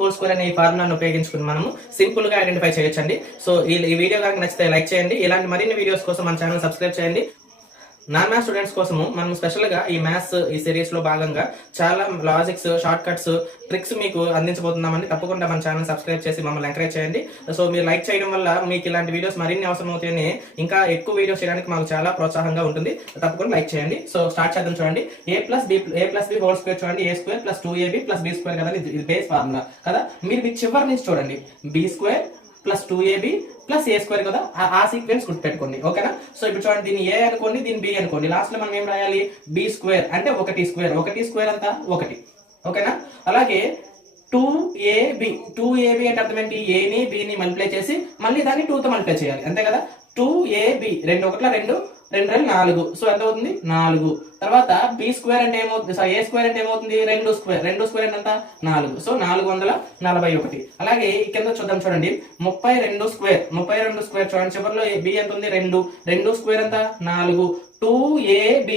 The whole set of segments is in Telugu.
హోల్ స్క్వేర్ అనే ఈ ఫార్ములాను ఉపయోగించుకుని మనము సింపుల్ గా ఐడెంటిఫై చేయొచ్చండి. సో ఈ వీడియో కనుక నచ్చితే లైక్ చేయండి. ఇలాంటి మరిన్ని వీడియోస్ కోసం మన ఛానల్ సబ్స్క్రైబ్ చేయండి. నాన్ మ్యాథ్స్ స్టూడెంట్స్ కోసము మనం స్పెషల్ గా ఈ మ్యాథ్స్ ఈ సిరీస్ లో భాగంగా చాలా లాజిక్స్, షార్ట్ కట్స్, ట్రిక్స్ మీకు అందించబోతున్నామండి. తప్పకుండా మన ఛానల్ సబ్స్క్రైబ్ చేసి మమ్మల్ని ఎంకరేజ్ చేయండి. సో మీరు లైక్ చేయడం వల్ల మీకు ఇలాంటి వీడియోస్ మరిన్ని అవసరం అవుతాయని, ఇంకా ఎక్కువ వీడియోస్ చేయడానికి మాకు చాలా ప్రోత్సాహంగా ఉంటుంది. తప్పకుండా లైక్ చేయండి. సో స్టార్ట్ చేద్దాం. చూడండి, a plus B whole square చూడండి. a square plus 2ab plus b square కదా, ఇది బేస్ ఫార్ములా కదా. మీరు చివరి నుంచి చూడండి, b స్క్వేర్ ప్లస్ 2ab ప్లస్ ఏ స్క్వేర్ కదా, ఆ సీక్వెన్స్ గుర్తుపెట్టుకోండి. ఓకేనా? సో ఇప్పుడు చూడండి, దీన్ని ఏ అనుకోండి, దీన్ని బి అనుకోండి. లాస్ట్ లో మనం ఏం రాయాలి? బి స్క్వేర్ అంటే ఒకటి స్క్వేర్ అంతా ఒకటి. ఓకేనా? అలాగే 2ab అంటే అర్థం ఏంటి? ఏని బిని మల్టిప్లై చేసి మళ్ళీ దాన్ని 2 తో మల్టిప్లై చేయాలి, అంతే కదా. 2ab 2 1 2 2 4, సో ఎంత అవుతుంది? 4. తర్వాత బి స్క్వేర్ అంటే ఏమవుతుంది? ఏ స్క్వేర్ అంటే ఏమవుతుంది? 2 స్క్వేర్ అంటే ఎంత? 4. సో 441. అలాగే కింద చూద్దాం, చూడండి, 32 స్క్వేర్ చూడండి. చివరిలో బి ఎంత ఉంది? 2 స్క్వేర్ ఎంత? 4. 2ab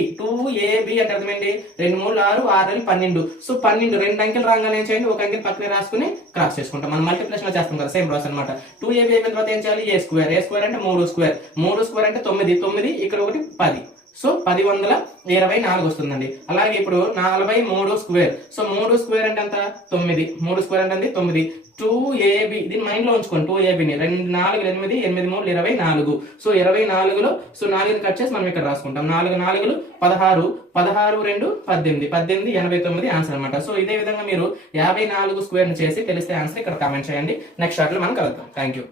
అంటే అర్థం ఏంటి? 2 3 6 6 12. సో 12 రెండు అంకెలు రాగానే ఏం చేయండి? ఒక అంకెల్ పక్కనే రాసుకుని క్రాస్ చేసుకుంటాం. మనం మల్టిప్లికేషన్ లో చేస్తాం కదా, సేమ్ ప్రాసెస్ అనమాట. 2ab అయిపోయిన తర్వాత ఏం చేయాలి? ఏ స్క్వేర్ అంటే 3 స్క్వేర్ అంటే 9 ఇక్కడ ఒకటి 10. సో 1024 వస్తుందండి. అలాగే ఇప్పుడు 43 స్క్వేర్. సో 3 స్క్వేర్ అంటే ఎంత? 9. 3 స్క్వేర్ అంటే 9. 2ab దీన్ని మైండ్ లో ఉంచుకోండి. 2ab ని 2 4 8 8 3 24. సో 24లో సో 4ని కట్ చేసి మనం ఇక్కడ రాసుకుంటాం. 4 4 16 16 2 18 18 89 ఆన్సర్ అనమాట. సో ఇదే విధంగా మీరు 54 స్క్వేర్ ని చేసి తెలిస్తే ఆన్సర్ ఇక్కడ కామెంట్ చేయండి. నెక్స్ట్ షార్ట్ లో మనం కలుద్దాం. Thank you.